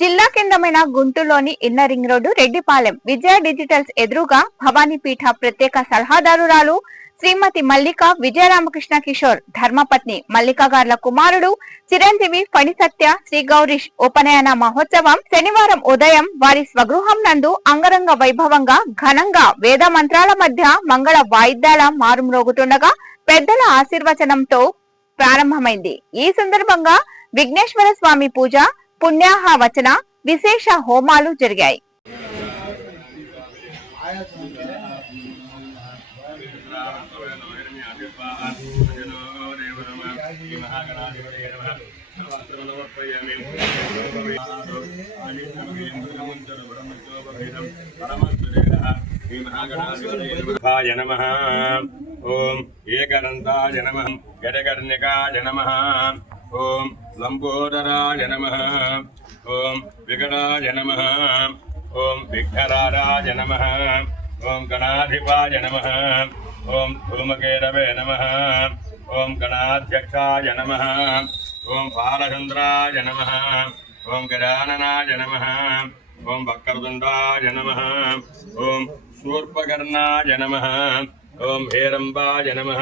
జిల్లా కేంద్రమైన గుంటూరులోని ఇన్నర్ రింగ్ రోడ్డు రెడ్డిపాలెం విజయ డిజిటల్స్ ఎదురుగా భవానీపీఠ ప్రత్యేక సలహాదారురాలు శ్రీమతి మల్లిక విజయరామకృష్ణ కిషోర్ ధర్మపత్ని మల్లిక గార్ల కుమారుడు చిరంజీవి ఫణి సత్య శ్రీ గౌరీష్ ఉపనయన మహోత్సవం శనివారం ఉదయం వారి స్వగృహం నందు అంగరంగ వైభవంగా ఘనంగా వేద మంత్రాల మధ్య మంగళ వాయిద్యాల మారుమ్రోగుతుండగా పెద్దల ఆశీర్వచనంతో ప్రారంభమైంది. ఈ సందర్భంగా విఘ్నేశ్వర స్వామి పూజ, పుణ్యాహ వచన, విశేష హోమాలు జరిగాయి. नमः ओम एकदंताय नमः गडकर्णिकाय नमः ओम लंबोदराय नमः ओम विकटाय नमः ओम विघ्नराजाय नमः ओम गणाधिपाय नमः ओम धूमकेतवे नमः ओम गणाध्यक्षाय नमः ओम बालचंद्राय नमः ओम गजाननाय नमः ओम वक्रतुंडाय नमः ओम शूर्पकर्णाय नमः ओम हेरंबाय नमः।